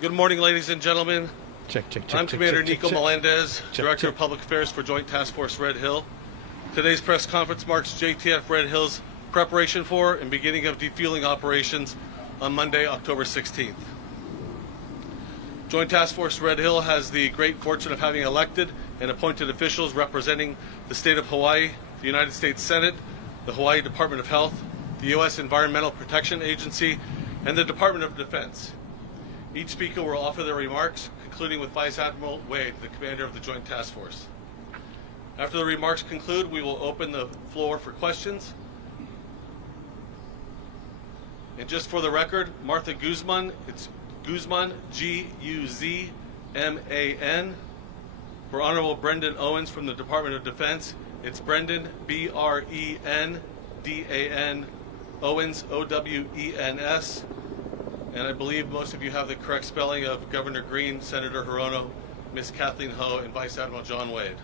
Good morning, ladies and gentlemen. I'm Commander Nico Melendez, Director of Public Affairs for Joint Task Force Red Hill. Today's press conference marks JTF Red Hill's preparation for and beginning of defueling operations on Monday, October 16th. Joint Task Force Red Hill has the great fortune of having elected and appointed officials representing the state of Hawaii, the United States Senate, the Hawaii Department of Health, the U.S. Environmental Protection Agency, and the Department of Defense. Each speaker will offer their remarks, concluding with Vice Admiral Wade, the commander of the Joint Task Force. After the remarks conclude, we will open the floor for questions. And just for the record, Martha Guzman, it's Guzman, G-U-Z-M-A-N. For Honorable Brendan Owens from the Department of Defense, it's Brendan, B-R-E-N-D-A-N, Owens, O-W-E-N-S. And I believe most of you have the correct spelling of Governor Green, Senator Hirono, Ms. Kathleen Ho, and Vice Admiral John Wade.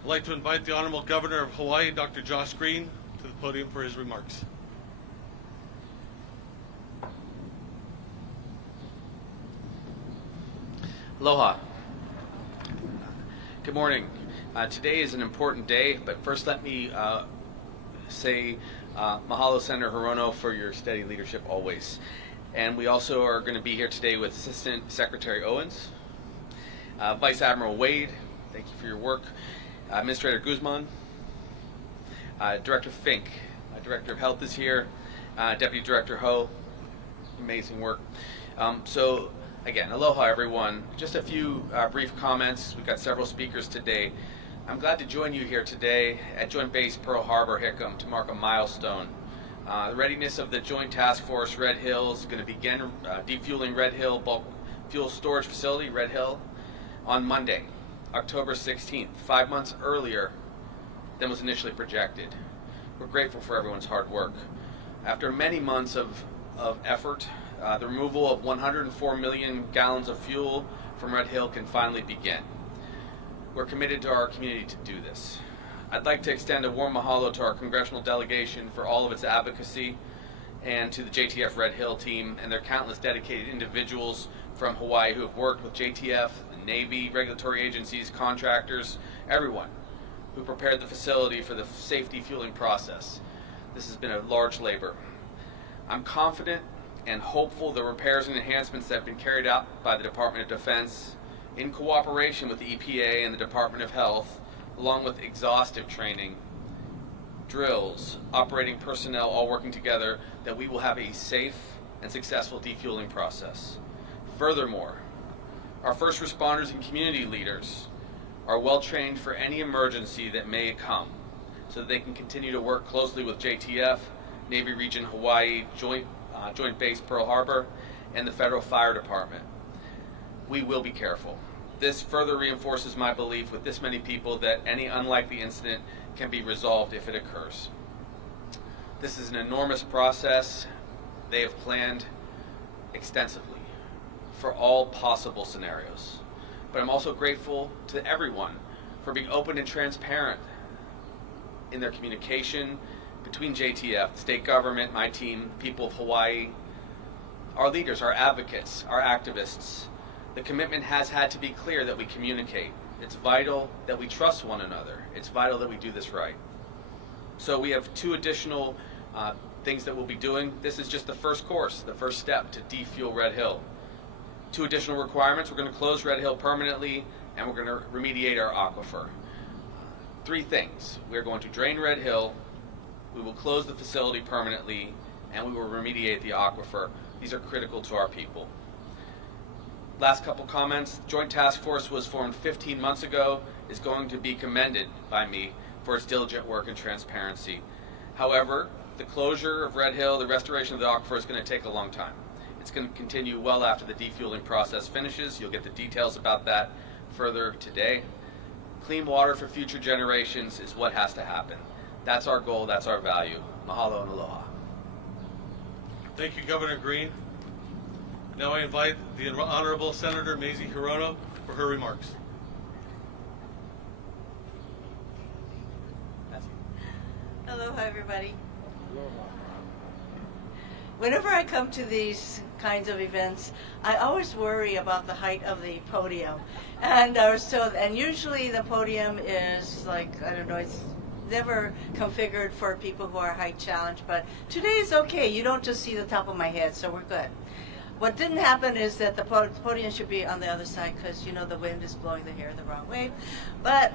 I'd like to invite the Honorable Governor of Hawaii, Dr. Josh Green, to the podium for his remarks. Aloha. Good morning. Today is an important day, but first let me say mahalo, Senator Hirono, for your steady leadership always. And we also are going to be here today with Assistant Secretary Owens, Vice Admiral Wade, thank you for your work, Administrator Guzman, Director Fink, Director of Health is here, Deputy Director Ho, amazing work. So again, aloha everyone. Just a few brief comments. We've got several speakers today. I'm glad to join you here today at Joint Base Pearl Harbor, Hickam, to mark a milestone. The readiness of the Joint Task Force Red Hill is going to begin defueling Red Hill Bulk Fuel Storage Facility, Red Hill, on Monday, October 16th, 5 months earlier than was initially projected. We're grateful for everyone's hard work. After many months of effort, the removal of 104 million gallons of fuel from Red Hill can finally begin. We're committed to our community to do this. I'd like to extend a warm mahalo to our congressional delegation for all of its advocacy, and to the JTF Red Hill team and their countless dedicated individuals from Hawaii who have worked with JTF, the Navy, regulatory agencies, contractors, everyone who prepared the facility for the safe defueling process. This has been a large labor. I'm confident and hopeful the repairs and enhancements that have been carried out by the Department of Defense in cooperation with the EPA and the Department of Health, along with exhaustive training, drills, operating personnel all working together, that we will have a safe and successful defueling process. Furthermore, our first responders and community leaders are well trained for any emergency that may come, so that they can continue to work closely with JTF, Navy Region Hawaii, Joint Base Pearl Harbor, and the Federal Fire Department. We will be careful. This further reinforces my belief with this many people that any unlikely incident can be resolved if it occurs. This is an enormous process. They have planned extensively for all possible scenarios. But I'm also grateful to everyone for being open and transparent in their communication between JTF, state government, my team, people of Hawaii, our leaders, our advocates, our activists. The commitment has had to be clear that we communicate. It's vital that we trust one another. It's vital that we do this right. So we have 2 additional things that we'll be doing. This is just the first course, the first step to defuel Red Hill. 2 additional requirements. We're going to close Red Hill permanently, and we're going to remediate our aquifer. 3 things. We're going to drain Red Hill, we will close the facility permanently, and we will remediate the aquifer. These are critical to our people. Last couple comments. Joint Task Force was formed 15 months ago, is going to be commended by me for its diligent work and transparency. However, the closure of Red Hill, the restoration of the aquifer is going to take a long time. It's going to continue well after the defueling process finishes. You'll get the details about that further today. Clean water for future generations is what has to happen. That's our goal, that's our value. Mahalo and aloha. Thank you, Governor Green. Now I invite the Honorable Senator Mazie Hirono for her remarks. Aloha, everybody. Whenever I come to these kinds of events, I always worry about the height of the podium. And usually the podium is like, I don't know, it's never configured for people who are height challenged, but today is okay. You don't just see the top of my head, so we're good. What didn't happen is that the podium should be on the other side because, you know, the wind is blowing the hair the wrong way. But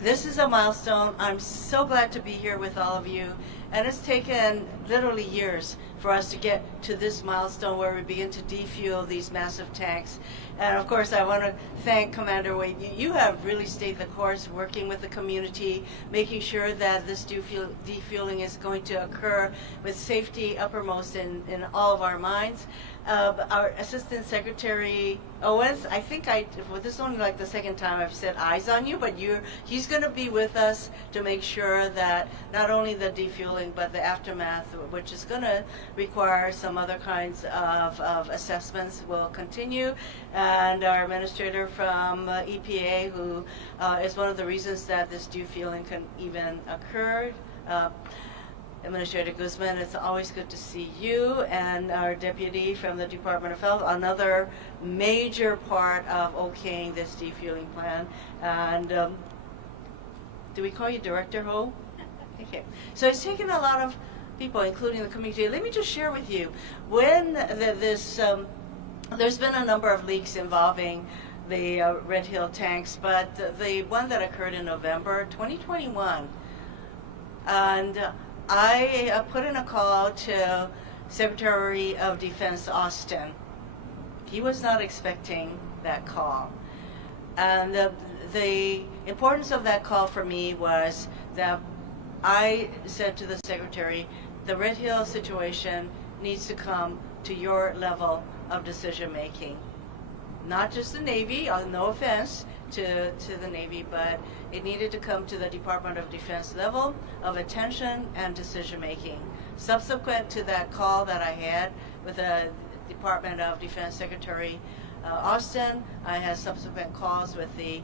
this is a milestone. I'm so glad to be here with all of you. And it's taken literally years for us to get to this milestone where we begin to defuel these massive tanks. And of course, I want to thank Commander Wade. You have really stayed the course, working with the community, making sure that this defueling is going to occur with safety uppermost in all of our minds. Our Assistant Secretary Owens, I think this is only like the second time I've set eyes on you, but he's going to be with us to make sure that not only the defueling, but the aftermath, which is going to require some other kinds of assessments, will continue. And our administrator from EPA, who is one of the reasons that this defueling can even occur, Administrator Guzman, it's always good to see you, and our deputy from the Department of Health, another major part of okaying this defueling plan. And do we call you Director Ho? Okay. So it's taken a lot of people, including the community. Let me just share with you, when there's been a number of leaks involving the Red Hill tanks, but the one that occurred in November 2021, and I put in a call to Secretary of Defense Austin. He was not expecting that call. And the importance of that call for me was that I said to the Secretary, the Red Hill situation needs to come to your level of decision making. Not just the Navy, no offense to the Navy, but it needed to come to the Department of Defense level of attention and decision making. Subsequent to that call that I had with the Department of Defense Secretary Austin, I had subsequent calls with the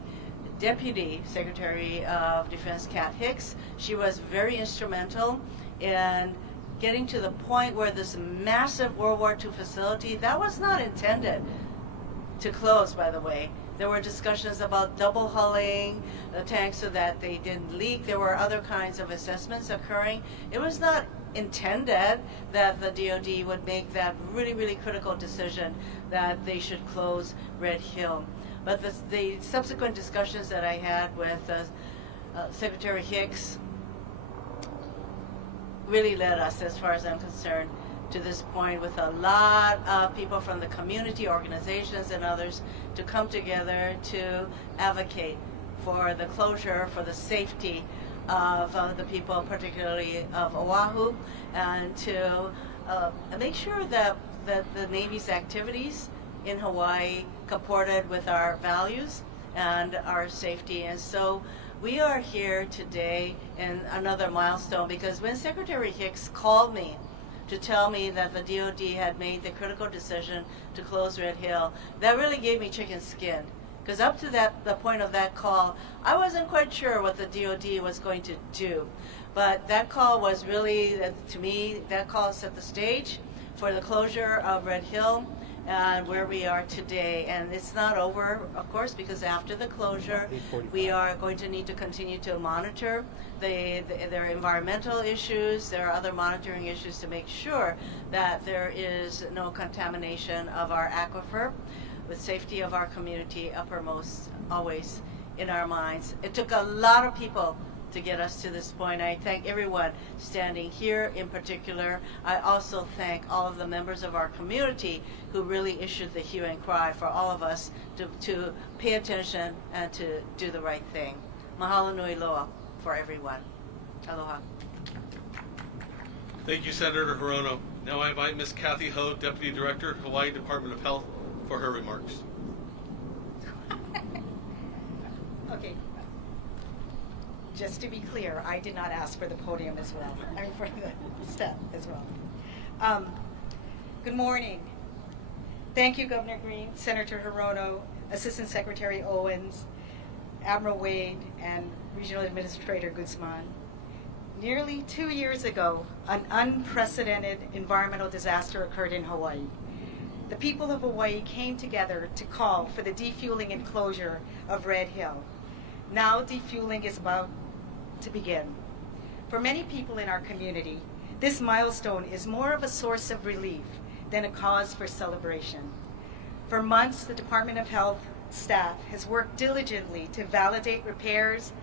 Deputy Secretary of Defense Kat Hicks. She was very instrumental in getting to the point where this massive World War II facility, that was not intended to close, by the way. There were discussions about double hulling the tanks so that they didn't leak. There were other kinds of assessments occurring. It was not intended that the DoD would make that really, really critical decision that they should close Red Hill. But the subsequent discussions that I had with Secretary Hicks really led us, as far as I'm concerned, to this point with a lot of people from the community, organizations, and others to come together to advocate for the closure, for the safety of the people, particularly of Oahu, and to make sure that the Navy's activities in Hawaii comported with our values and our safety. And so we are here today in another milestone, because when Secretary Hicks called me to tell me that the DoD had made the critical decision to close Red Hill, that really gave me chicken skin. Because up to the point of that call, I wasn't quite sure what the DoD was going to do. But that call was really, to me, that call set the stage for the closure of Red Hill and where we are today. And it's not over, of course, because after the closure, we are going to need to continue to monitor their environmental issues. There are other monitoring issues to make sure that there is no contamination of our aquifer, with safety of our community uppermost always in our minds. It took a lot of people to get us to this point. I thank everyone standing here in particular. I also thank all of the members of our community who really issued the hue and cry for all of us to pay attention and to do the right thing. Mahalo nui loa for everyone. Aloha. Thank you, Senator Hirono. Now I invite Ms. Kathy Ho, Deputy Director, Hawaii Department of Health, for her remarks. Okay. Just to be clear, I did not ask for the podium as well. I mean, for the step as well. Good morning. Thank you, Governor Green, Senator Hirono, Assistant Secretary Owens, Admiral Wade, and Regional Administrator Guzman. Nearly 2 years ago, an unprecedented environmental disaster occurred in Hawaii. The people of Hawaii came together to call for the defueling and closure of Red Hill. Now defueling is about to begin. For many people in our community, this milestone is more of a source of relief than a cause for celebration. For months, the Department of Health staff has worked diligently to validate repairs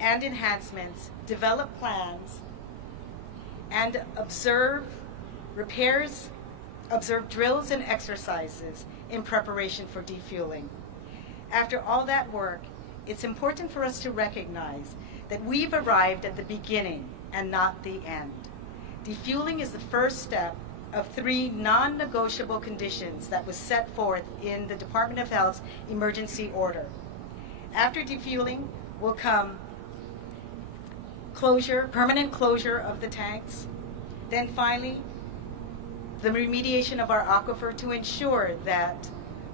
and enhancements, develop plans, and observe drills and exercises in preparation for defueling. After all that work, it's important for us to recognize that we've arrived at the beginning and not the end. Defueling is the first step of 3 non-negotiable conditions that was set forth in the Department of Health's emergency order. After defueling will come closure, permanent closure of the tanks, then finally the remediation of our aquifer to ensure that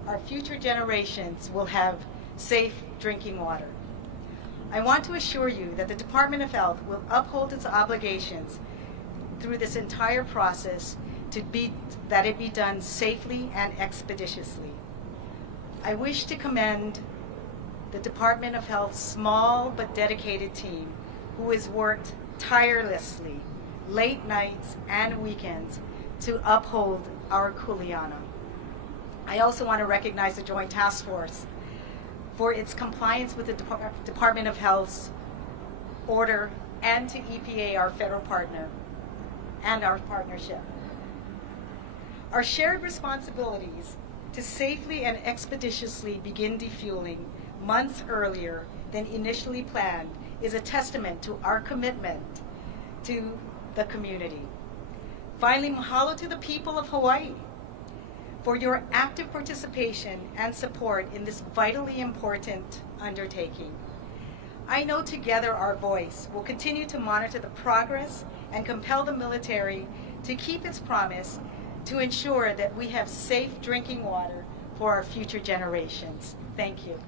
our future generations will have safe drinking water. I want to assure you that the Department of Health will uphold its obligations through this entire process that it be done safely and expeditiously. I wish to commend the Department of Health's small but dedicated team who has worked tirelessly, late nights and weekends, to uphold our kuleana. I also want to recognize the Joint Task Force for its compliance with the Department of Health's order, and to EPA, our federal partner, and our partnership. Our shared responsibilities to safely and expeditiously begin defueling months earlier than initially planned is a testament to our commitment to the community. Finally, mahalo to the people of Hawaii for your active participation and support in this vitally important undertaking. I know together our voice will continue to monitor the progress and compel the military to keep its promise to ensure that we have safe drinking water for our future generations. Thank you.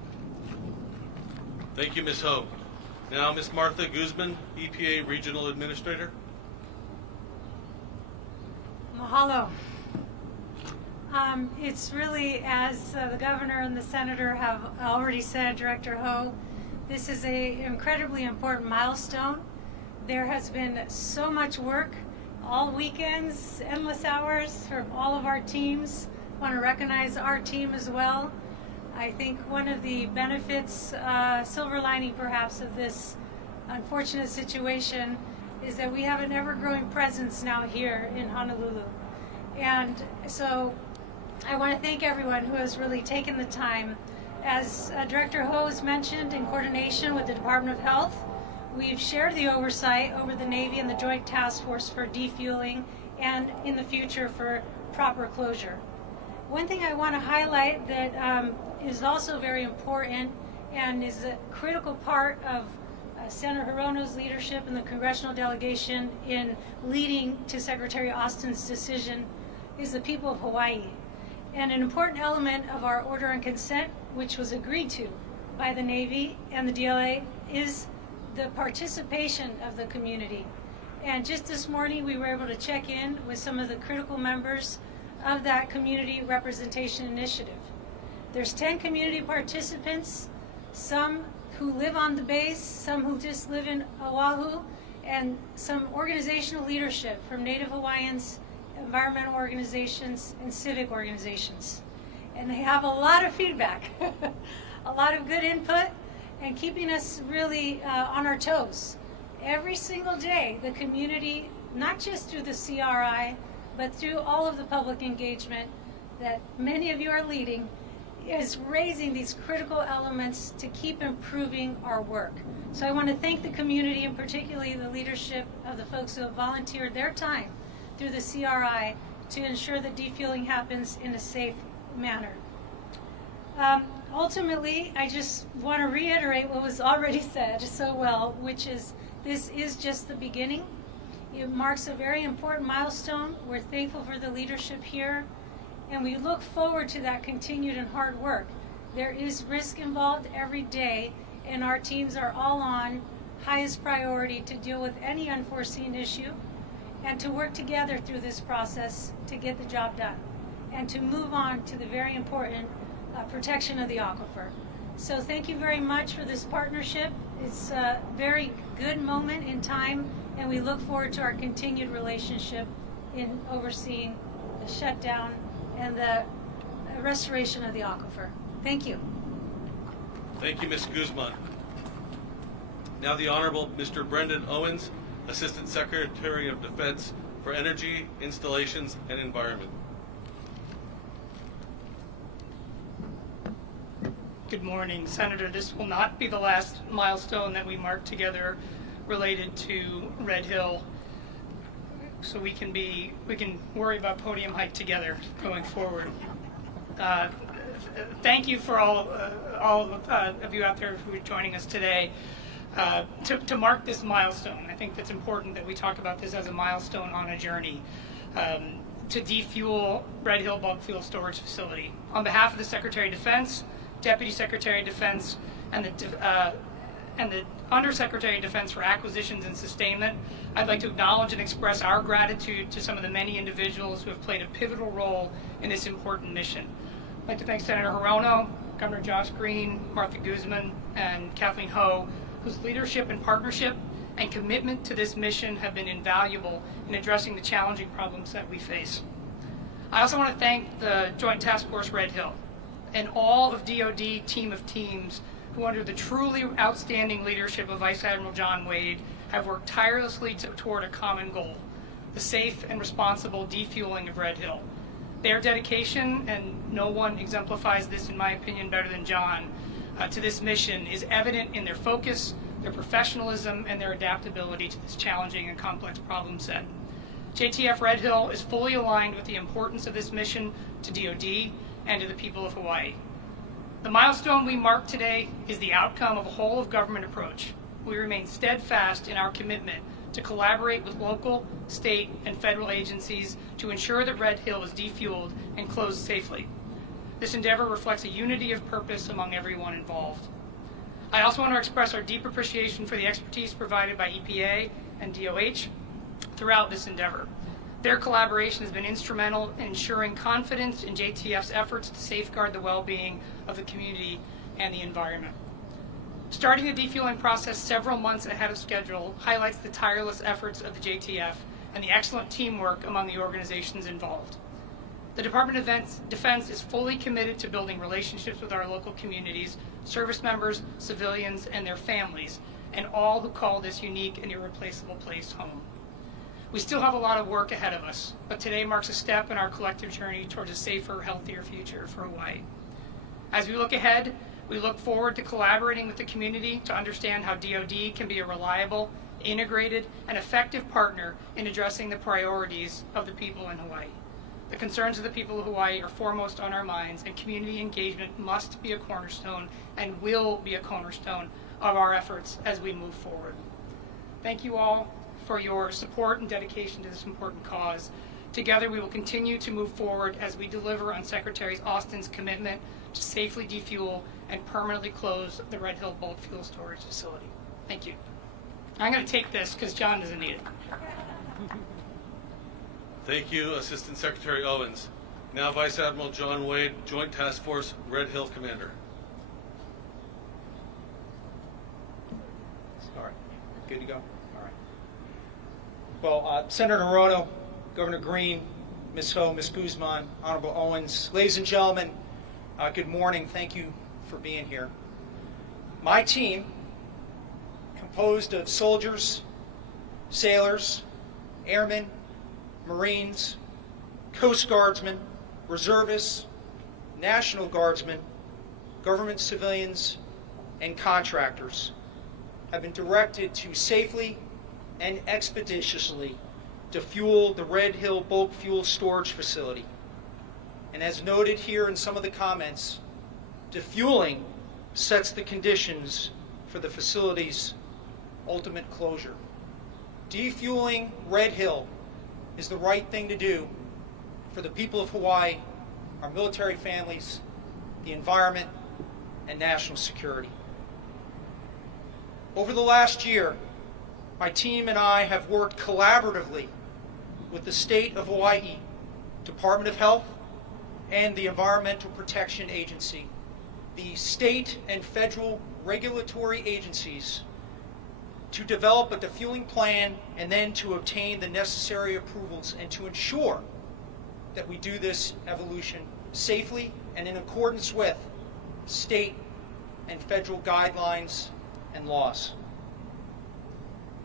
Thank you, Ms. Ho. Now, Ms. Martha Guzman, EPA Regional Administrator. Mahalo. It's really, as the governor and the senator have already said, Director Ho, this is an incredibly important milestone. There has been so much work, all weekends, endless hours from all of our teams. I want to recognize our team as well. I think one of the benefits, silver lining perhaps, of this unfortunate situation is that we have an ever-growing presence now here in Honolulu. And so I want to thank everyone who has really taken the time. As Director Ho has mentioned, in coordination with the Department of Health, we've shared the oversight over the Navy and the Joint Task Force for defueling and in the future for proper closure. One thing I want to highlight that is also very important and is a critical part of Senator Hirono's leadership and the congressional delegation in leading to Secretary Austin's decision is the people of Hawaii. And an important element of our order and consent, which was agreed to by the Navy and the DLA, is the participation of the community. And just this morning we were able to check in with some of the critical members of that community representation initiative. There's 10 community participants, some who live on the base, some who just live in Oahu, and some organizational leadership from Native Hawaiians, environmental organizations, and civic organizations. And they have a lot of feedback, a lot of good input, and keeping us really on our toes. Every single day, the community, not just through the CRI, but through all of the public engagement that many of you are leading, is raising these critical elements to keep improving our work. So I want to thank the community, and particularly the leadership of the folks who have volunteered their time through the CRI to ensure that defueling happens in a safe manner. Ultimately, I just want to reiterate what was already said so well, which is this is just the beginning. It marks a very important milestone. We're thankful for the leadership here, and we look forward to that continued and hard work. There is risk involved every day, and our teams are all on highest priority to deal with any unforeseen issue and to work together through this process to get the job done and to move on to the very important protection of the aquifer. So thank you very much for this partnership. It's a very good moment in time, and we look forward to our continued relationship in overseeing the shutdown and the restoration of the aquifer. Thank you. Thank you, Ms. Guzman. Now the Honorable Mr. Brendan Owens, Assistant Secretary of Defense for Energy, Installations, and Environment. Good morning, Senator. This will not be the last milestone that we mark together related to Red Hill, so we can worry about podium height together going forward. Thank you for all of you out there who are joining us today to mark this milestone. I think it's important that we talk about this as a milestone on a journey to defuel Red Hill bulk fuel storage facility. On behalf of the Secretary of Defense, Deputy Secretary of Defense, and the Undersecretary of Defense for Acquisitions and Sustainment, I'd like to acknowledge and express our gratitude to some of the many individuals who have played a pivotal role in this important mission. I'd like to thank Senator Hirono, Governor Josh Green, Martha Guzman, and Kathleen Ho, whose leadership and partnership and commitment to this mission have been invaluable in addressing the challenging problems that we face. I also want to thank the Joint Task Force Red Hill and all of DoD team of teams who, under the truly outstanding leadership of Vice Admiral John Wade, have worked tirelessly toward a common goal, the safe and responsible defueling of Red Hill. Their dedication, and no one exemplifies this in my opinion better than John, to this mission is evident in their focus, their professionalism, and their adaptability to this challenging and complex problem set. JTF Red Hill is fully aligned with the importance of this mission to DoD and to the people of Hawaii. The milestone we mark today is the outcome of a whole of government approach. We remain steadfast in our commitment to collaborate with local, state, and federal agencies to ensure that Red Hill is defueled and closed safely. This endeavor reflects a unity of purpose among everyone involved. I also want to express our deep appreciation for the expertise provided by EPA and DOH throughout this endeavor. Their collaboration has been instrumental in ensuring confidence in JTF's efforts to safeguard the well-being of the community and the environment. Starting the defueling process several months ahead of schedule highlights the tireless efforts of the JTF and the excellent teamwork among the organizations involved. The Department of Defense is fully committed to building relationships with our local communities, service members, civilians, and their families, and all who call this unique and irreplaceable place home. We still have a lot of work ahead of us, but today marks a step in our collective journey towards a safer, healthier future for Hawaii. As we look ahead, we look forward to collaborating with the community to understand how DoD can be a reliable, integrated, and effective partner in addressing the priorities of the people in Hawaii. The concerns of the people of Hawaii are foremost on our minds, and community engagement must be a cornerstone and will be a cornerstone of our efforts as we move forward. Thank you all for your support and dedication to this important cause. Together we will continue to move forward as we deliver on Secretary Austin's commitment to safely defuel and permanently close the Red Hill bulk fuel storage facility. Thank you. I'm going to take this because John doesn't need it. Thank you, Assistant Secretary Owens. Now Vice Admiral John Wade, Joint Task Force Red Hill Commander. All right, good to go. All right. Well, Senator Hirono, Governor Green, Ms. Ho, Ms. Guzman, Honorable Owens, ladies and gentlemen, good morning. Thank you for being here. My team, composed of soldiers, sailors, airmen, Marines, Coast Guardsmen, reservists, National Guardsmen, government civilians, and contractors, have been directed to safely and expeditiously defuel the Red Hill bulk fuel storage facility. And as noted here in some of the comments, defueling sets the conditions for the facility's ultimate closure. Defueling Red Hill is the right thing to do for the people of Hawaii, our military families, the environment, and national security. Over the last year, my team and I have worked collaboratively with the State of Hawaii, Department of Health, and the Environmental Protection Agency, the state and federal regulatory agencies, to develop a defueling plan and then to obtain the necessary approvals and to ensure that we do this evolution safely and in accordance with state and federal guidelines and laws.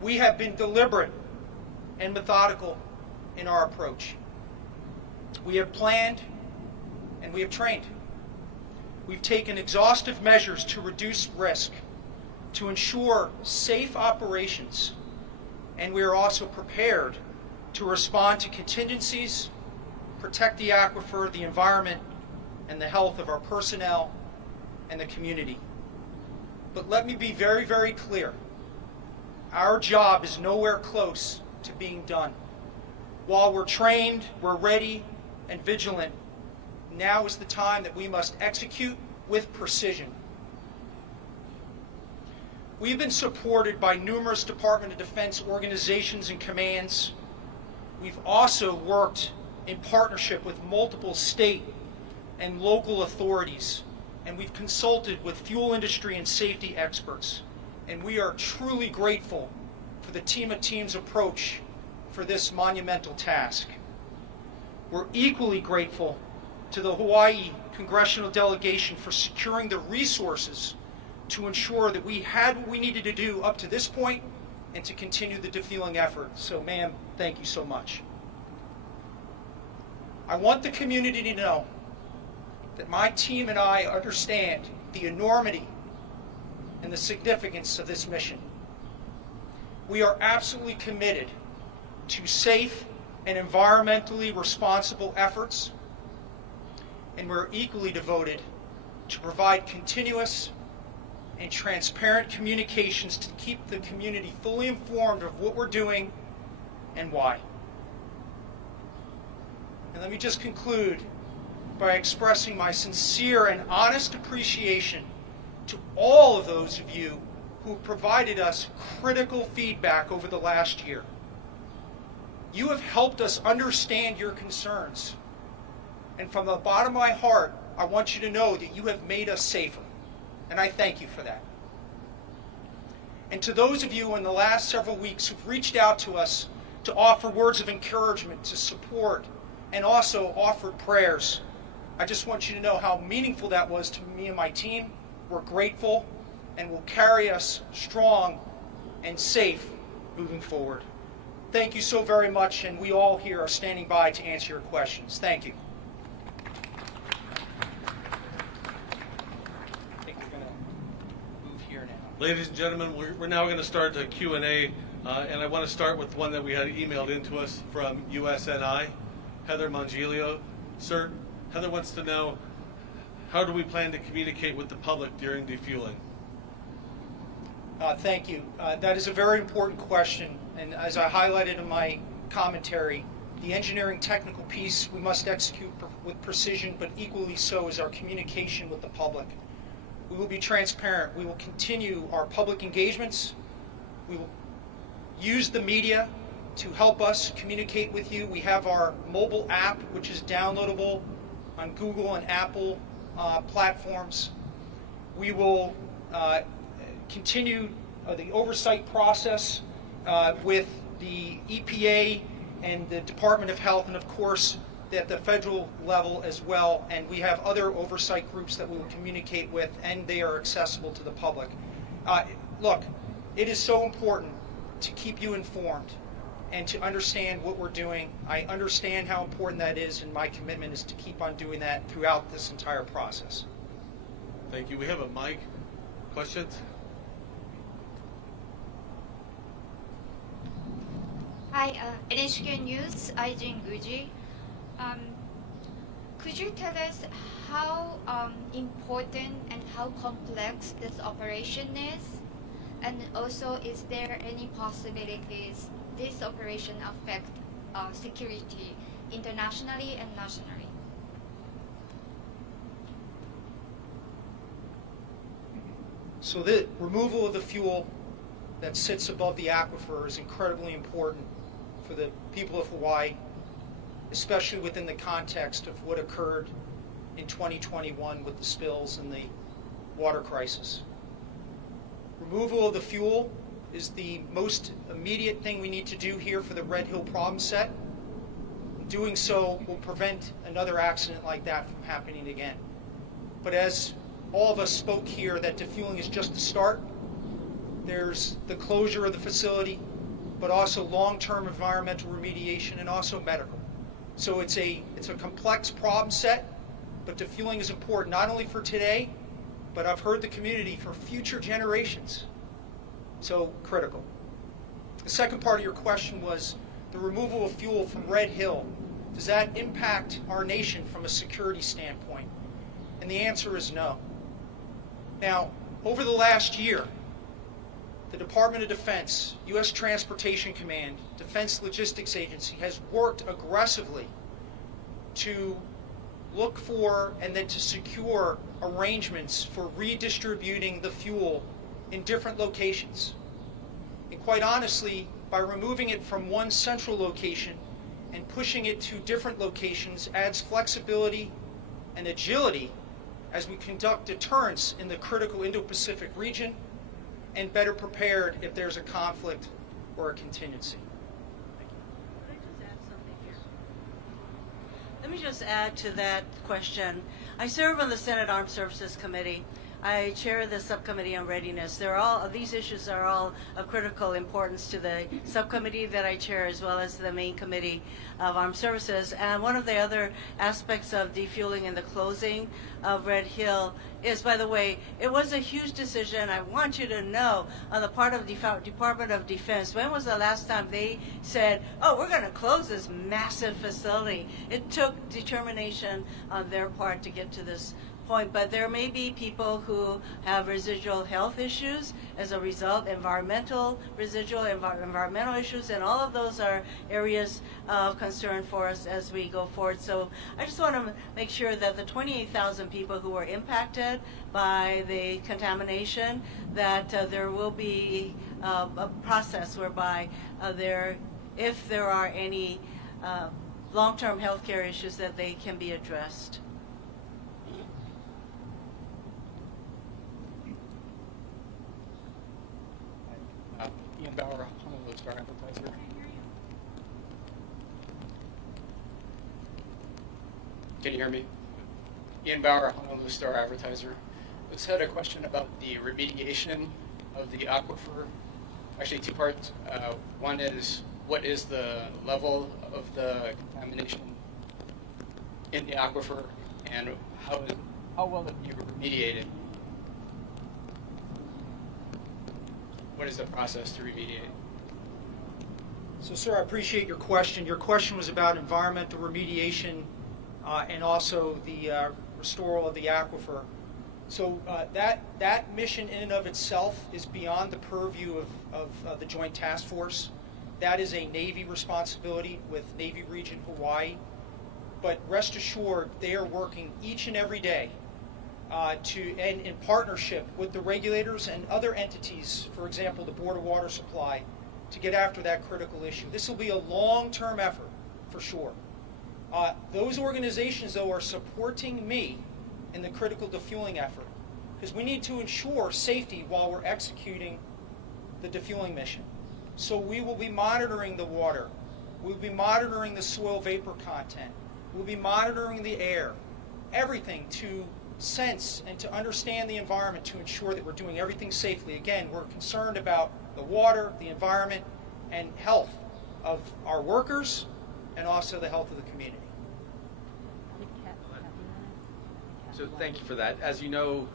We have been deliberate and methodical in our approach. We have planned and we have trained. We've taken exhaustive measures to reduce risk, to ensure safe operations, and we are also prepared to respond to contingencies, protect the aquifer, the environment, and the health of our personnel and the community. But let me be very, very clear. Our job is nowhere close to being done. While we're trained, we're ready and vigilant, now is the time that we must execute with precision. We've been supported by numerous Department of Defense organizations and commands. We've also worked in partnership with multiple state and local authorities, and we've consulted with fuel industry and safety experts. And we are truly grateful for the team of teams approach for this monumental task. We're equally grateful to the Hawaii Congressional Delegation for securing the resources to ensure that we had what we needed to do up to this point and to continue the defueling effort. So, ma'am, thank you so much. I want the community to know that my team and I understand the enormity and the significance of this mission. We are absolutely committed to safe and environmentally responsible efforts, and we're equally devoted to provide continuous and transparent communications to keep the community fully informed of what we're doing and why. And let me just conclude by expressing my sincere and honest appreciation to all of those of you who provided us critical feedback over the last year. You have helped us understand your concerns. And from the bottom of my heart, I want you to know that you have made us safer. And I thank you for that. And to those of you in the last several weeks who've reached out to us to offer words of encouragement, to support, and also offered prayers, I just want you to know how meaningful that was to me and my team. We're grateful and will carry us strong and safe moving forward. Thank you so very much, and we all here are standing by to answer your questions. Thank you. I think we're going to move here now. Ladies and gentlemen, we're now going to start the Q&A, and I want to start with one that we had emailed into us from USNI, Heather Mongilio. Sir, Heather wants to know, how do we plan to communicate with the public during defueling? Thank you. That is a very important question, and as I highlighted in my commentary, the engineering technical piece we must execute with precision, but equally so is our communication with the public. We will be transparent. We will continue our public engagements. We will use the media to help us communicate with you. We have our mobile app, which is downloadable on Google and Apple platforms. We will continue the oversight process with the EPA and the Department of Health, and of course at the federal level as well. And we have other oversight groups that we will communicate with, and they are accessible to the public. Look, it is so important to keep you informed and to understand what we're doing. I understand how important that is, and my commitment is to keep on doing that throughout this entire process. Thank you. We have a mic. Questions? Hi, NHK News, Aijin Guji. Could you tell us how important and how complex this operation is? And also, is there any possibilities this operation affect security internationally and nationally? So the removal of the fuel that sits above the aquifer is incredibly important for the people of Hawaii, especially within the context of what occurred in 2021 with the spills and the water crisis. Removal of the fuel is the most immediate thing we need to do here for the Red Hill problem set. Doing so will prevent another accident like that from happening again. But as all of us spoke here, that defueling is just the start. There's the closure of the facility, but also long-term environmental remediation and also medical. So it's a complex problem set, but defueling is important not only for today, but I've heard the community for future generations. So critical. The second part of your question was the removal of fuel from Red Hill. Does that impact our nation from a security standpoint? And the answer is no. Now, over the last year, the Department of Defense, U.S. Transportation Command, Defense Logistics Agency has worked aggressively to look for and then to secure arrangements for redistributing the fuel in different locations. And quite honestly, by removing it from one central location and pushing it to different locations adds flexibility and agility as we conduct deterrence in the critical Indo-Pacific region and better prepared if there's a conflict or a contingency. Could I just add something here? Let me just add to that question. I serve on the Senate Armed Services Committee. I chair the subcommittee on readiness. These issues are all of critical importance to the subcommittee that I chair, as well as the main committee of armed services. And one of the other aspects of defueling and the closing of Red Hill is, by the way, it was a huge decision. I want you to know, on the part of Department of Defense, when was the last time they said, oh, we're going to close this massive facility? It took determination on their part to get to this point, but there may be people who have residual health issues as a result, environmental issues, and all of those are areas of concern for us as we go forward. So I just want to make sure that the 28,000 people who were impacted by the contamination, that there will be a process whereby if there are any long-term health care issues, that they can be addressed. Ian Bauer, Honolulu Star Advertiser. Can you hear me? Ian Bauer, Honolulu Star Advertiser. I just had a question about the remediation of the aquifer Actually, two parts. One is, what is the level of the contamination in the aquifer, and how will it be remediated? What is the process to remediate? So, sir, I appreciate your question. Your question was about environmental remediation and also the restoral of the aquifer. So that mission in and of itself is beyond the purview of the Joint Task Force. That is a Navy responsibility with Navy Region Hawaii. But rest assured, they are working each and every day and in partnership with the regulators and other entities, for example, the Board of Water Supply, to get after that critical issue. This will be a long-term effort, for sure. Those organizations, though, are supporting me in the critical defueling effort, because we need to ensure safety while we're executing the defueling mission. So we will be monitoring the water. We'll be monitoring the soil vapor content. We'll be monitoring the air, everything to sense and to understand the environment to ensure that we're doing everything safely. Again, we're concerned about the water, the environment, and health of our workers and also the health of the community. So thank you for that. As you know,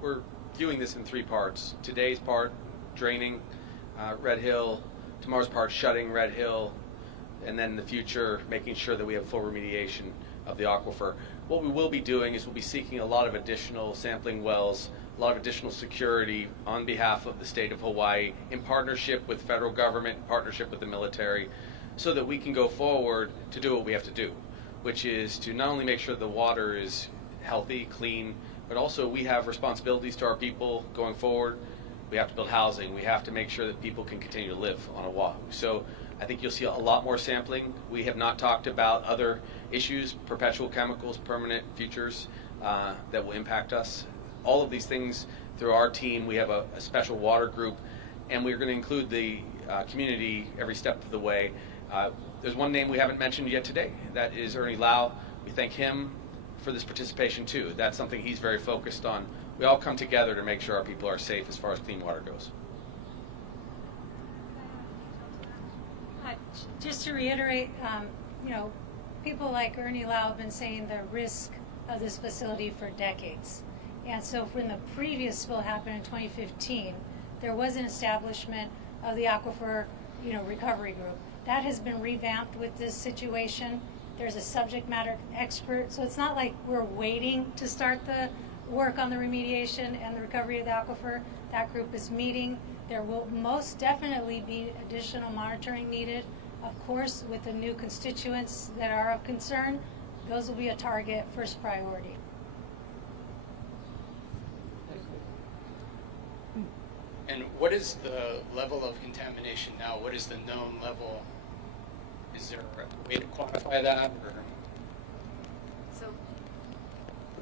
we're viewing this in three parts. Today's part, draining Red Hill. Tomorrow's part, shutting Red Hill. And then in the future, making sure that we have full remediation of the aquifer. What we will be doing is we'll be seeking a lot of additional sampling wells, a lot of additional security on behalf of the state of Hawaii, in partnership with federal government, in partnership with the military, so that we can go forward to do what we have to do, which is to not only make sure the water is healthy, clean, but also we have responsibilities to our people going forward. We have to build housing. We have to make sure that people can continue to live on Oahu. So I think you'll see a lot more sampling. We have not talked about other issues, perpetual chemicals, permanent futures that will impact us. All of these things through our team. We have a special water group, and we're going to include the community every step of the way. There's one name we haven't mentioned yet today. That is Ernie Lau. We thank him for this participation too. That's something he's very focused on. We all come together to make sure our people are safe as far as clean water goes. Just to reiterate, people like Ernie Lau have been saying the risk of this facility for decades. And so when the previous spill happened in 2015, there was an establishment of the aquifer, recovery group. That has been revamped with this situation. There's a subject matter expert, so it's not like we're waiting to start the work on the remediation and the recovery of the aquifer. That group is meeting. There will most definitely be additional monitoring needed. Of course, with the new constituents that are of concern, those will be a target first priority. And what is the level of contamination now? What is the known level? Is there a way to quantify that? Or? So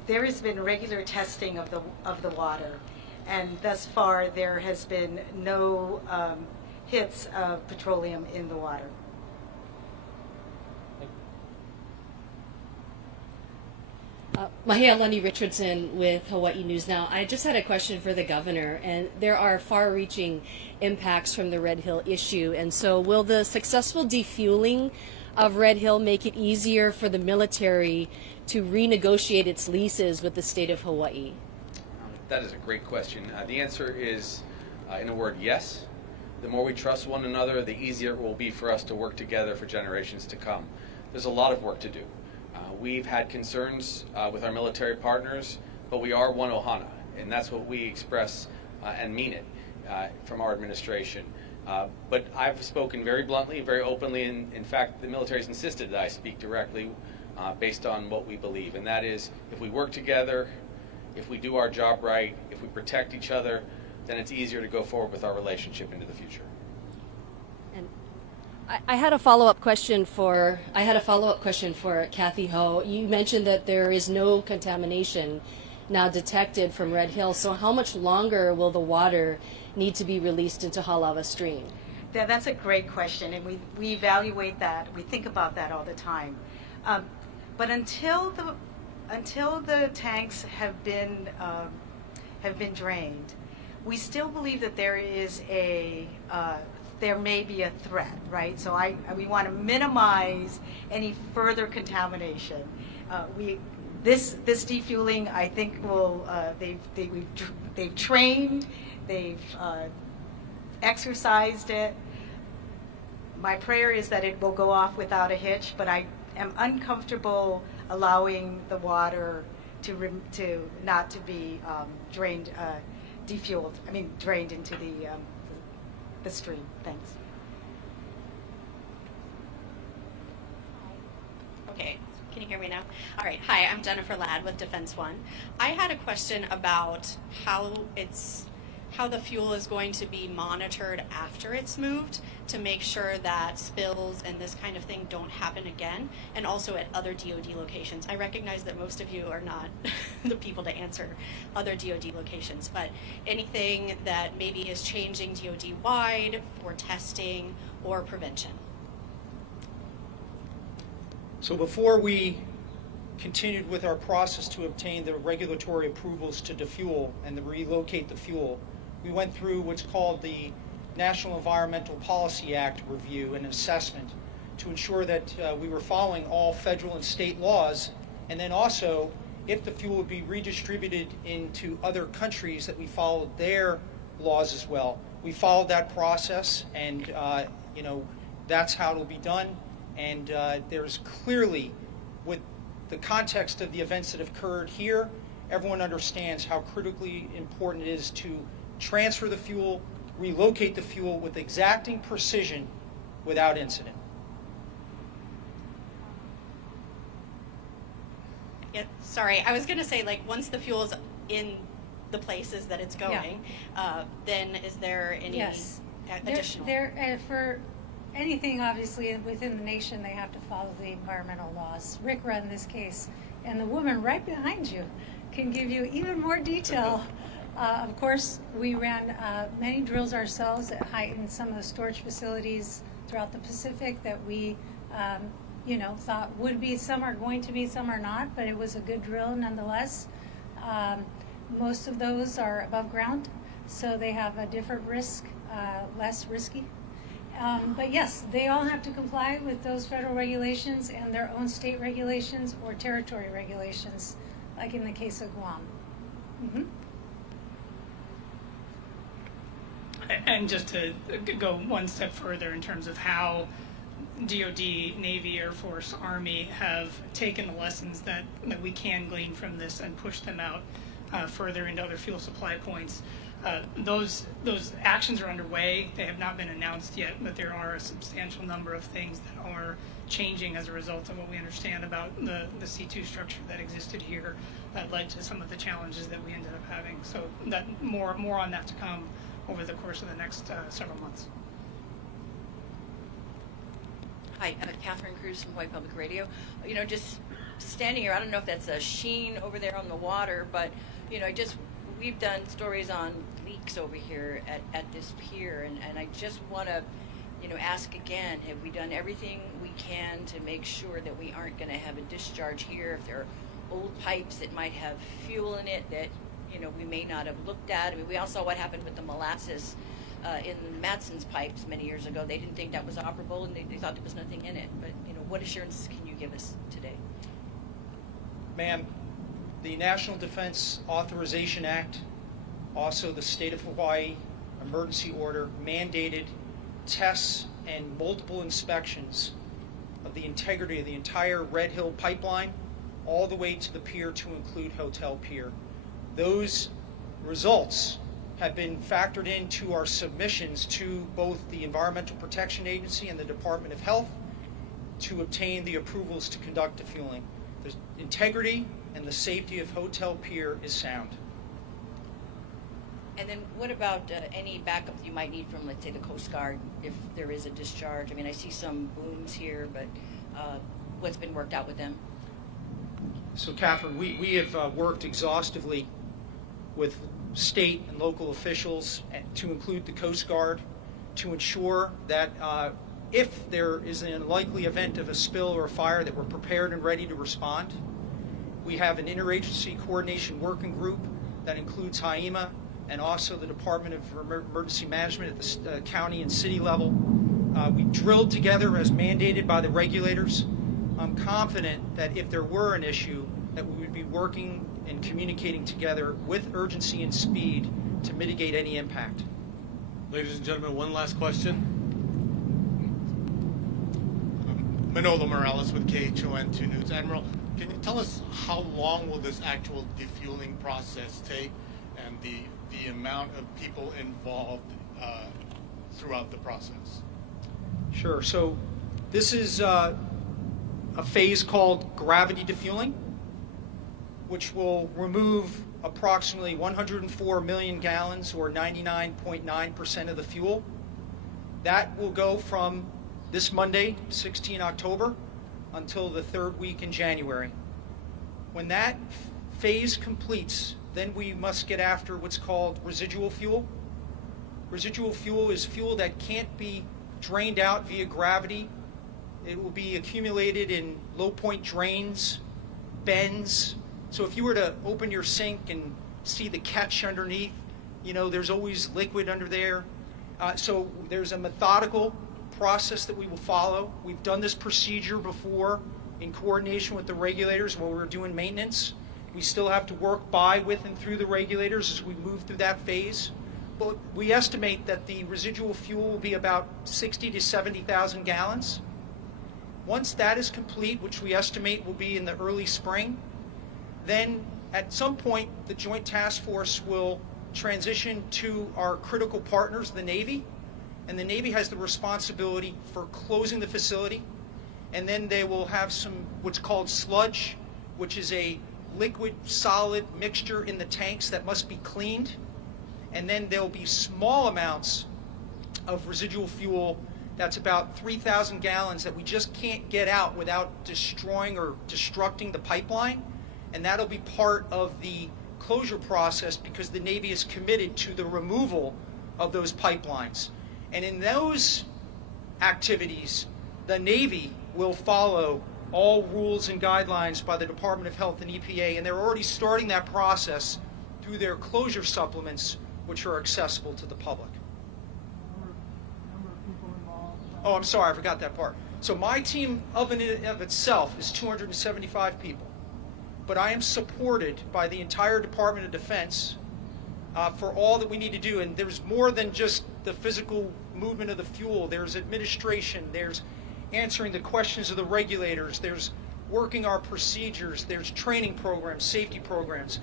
there has been regular testing of the water, and thus far there has been no hits of petroleum in the water. Mahea Lundy Richardson with Hawaii News Now. I just had a question for the governor, and there are far-reaching impacts from the Red Hill issue. And so will the successful defueling of Red Hill make it easier for the military to renegotiate its leases with the state of Hawaii? That is a great question. The answer is, in a word, yes. The more we trust one another, the easier it will be for us to work together for generations to come. There's a lot of work to do. We've had concerns with our military partners, but we are one Ohana, and that's what we express and mean it from our administration. But I've spoken very bluntly, very openly, and in fact the military's insisted that I speak directly based on what we believe, and that is if we work together, if we do our job right, if we protect each other, then it's easier to go forward with our relationship into the future. I had a follow-up question for Kathy Ho. You mentioned that there is no contamination now detected from Red Hill. So how much longer will the water need to be released into Halawa Stream? That's a great question, and we evaluate that. We think about that all the time. But until the tanks have been drained, we still believe that there is there may be a threat, right? So we want to minimize any further contamination. This defueling, I think, will they've trained, they've exercised it. My prayer is that it will go off without a hitch, but I am uncomfortable allowing the water to not to be drained, defueled. I mean, drained into the stream. Thanks. Okay, can you hear me now? All right, hi, I'm Jennifer Ladd with Defense One. I had a question about how the fuel is going to be monitored after it's moved to make sure that spills and this kind of thing don't happen again, and also at other DoD locations. I recognize that most of you are not the people to answer other DoD locations, but anything that maybe is changing DoD-wide for testing or prevention. So before we continued with our process to obtain the regulatory approvals to defuel and to relocate the fuel, we went through what's called the National Environmental Policy Act review and assessment to ensure that we were following all federal and state laws, and then also if the fuel would be redistributed into other countries, that we followed their laws as well. We followed that process, and that's how it'll be done. And there's clearly, with the context of the events that have occurred here, everyone understands how critically important it is to transfer the fuel, relocate the fuel with exacting precision without incident. Yeah, sorry, I was going to say, like, once the fuel's in the places that it's going, then is there any additional? For anything, obviously, within the nation, they have to follow the environmental laws. RCRA in this case, and the woman right behind you can give you even more detail. Of course, we ran many drills ourselves at height in some of the storage facilities throughout the Pacific that we, thought would be. Some are going to be, some are not, but it was a good drill nonetheless. Most of those are above ground, so they have a different risk, less risky. But yes, they all have to comply with those federal regulations and their own state regulations or territory regulations, like in the case of Guam. Mm-hmm. And just to go one step further in terms of how DoD, Navy, Air Force, Army have taken the lessons that we can glean from this and push them out further into other fuel supply points. Those actions are underway. They have not been announced yet, but there are a substantial number of things that are changing as a result of what we understand about the C2 structure that existed here that led to some of the challenges that we ended up having. So that more on that to come over the course of the next several months. Hi, Catherine Cruz from Hawaii Public Radio. Just standing here, I don't know if that's a sheen over there on the water, but we've done stories on leaks over here at this pier, and I just want to ask again, have we done everything we can to make sure that we aren't going to have a discharge here? If there are old pipes that might have fuel in it that we may not have looked at. I mean, we all saw what happened with the molasses in Matson's pipes many years ago. They didn't think that was operable, and they thought there was nothing in it. But what assurances can you give us today? Ma'am, the National Defense Authorization Act, also the State of Hawaii emergency order, mandated tests and multiple inspections of the integrity of the entire Red Hill pipeline all the way to the pier to include Hotel Pier. Those results have been factored into our submissions to both the Environmental Protection Agency and the Department of Health to obtain the approvals to conduct defueling. The integrity and the safety of Hotel Pier is sound. And then what about any backup you might need from, let's say, the Coast Guard if there is a discharge? I mean, I see some booms here, but what's been worked out with them? So, Catherine, we have worked exhaustively with state and local officials, to include the Coast Guard, to ensure that if there is an unlikely event of a spill or a fire, that we're prepared and ready to respond. We have an interagency coordination working group that includes HIEMA, and also the Department of Emergency Management at the county and city level. We drilled together as mandated by the regulators. I'm confident that if there were an issue, that we would be working and communicating together with urgency and speed to mitigate any impact. Ladies and gentlemen, one last question. Manolo Morales with KHON2 News. Admiral, can you tell us how long will this actual defueling process take and the amount of people involved throughout the process? Sure. So this is a phase called gravity defueling, which will remove approximately 104 million gallons, or 99.9% of the fuel. That will go from this Monday, 16 October, until the third week in January. When that phase completes, then we must get after what's called residual fuel. Residual fuel is fuel that can't be drained out via gravity. It will be accumulated in low point drains, bends. So if you were to open your sink and see the catch underneath, there's always liquid under there. So there's a methodical process that we will follow. We've done this procedure before in coordination with the regulators while we were doing maintenance. We still have to work by, with, and through the regulators as we move through that phase. But we estimate that the residual fuel will be about 60 to 70,000 gallons. Once that is complete, which we estimate will be in the early spring, then at some point the Joint Task Force will transition to our critical partners, the Navy, and the Navy has the responsibility for closing the facility, and then they will have some what's called sludge, which is a liquid solid mixture in the tanks that must be cleaned, and then there'll be small amounts of residual fuel that's about 3,000 gallons that we just can't get out without destroying or destructing the pipeline, and that'll be part of the closure process because the Navy is committed to the removal of those pipelines. And in those activities, the Navy will follow all rules and guidelines by the Department of Health and EPA, and they're already starting that process through their closure supplements, which are accessible to the public. Oh, I'm sorry, I forgot that part. So my team of itself is 275 people, but I am supported by the entire Department of Defense for all that we need to do. And there's more than just the physical movement of the fuel. There's administration, there's answering the questions of the regulators, there's working our procedures, there's training programs, safety programs.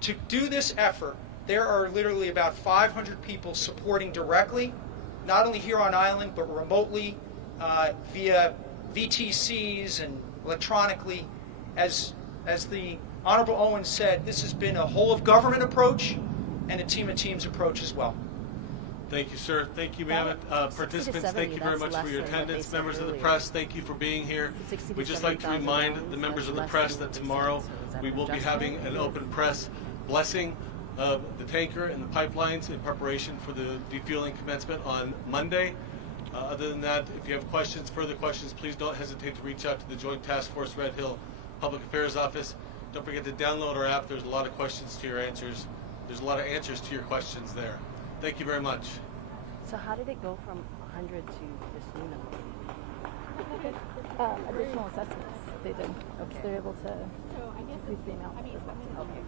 To do this effort, there are literally about 500 people supporting directly, not only here on island, but remotely via VTCs and electronically. As the Honorable Owen said, this has been a whole of government approach and a team of teams approach as well. Thank you, sir. Thank you, ma'am. Participants, thank you very much for your attendance. Members of the press, thank you for being here. We'd just like to remind the members of the press that tomorrow we will be having an open press blessing of the tanker and the pipelines in preparation for the defueling commencement on Monday. Other than that, if you have questions, further questions, please don't hesitate to reach out to the Joint Task Force Red Hill Public Affairs Office. Don't forget to download our app. There's a lot of questions to your answers. There's a lot of answers to your questions there. Thank you very much. So how did it go from 100 to this new number? Additional assessments they did. Okay. So they're able to increase the amount. Okay.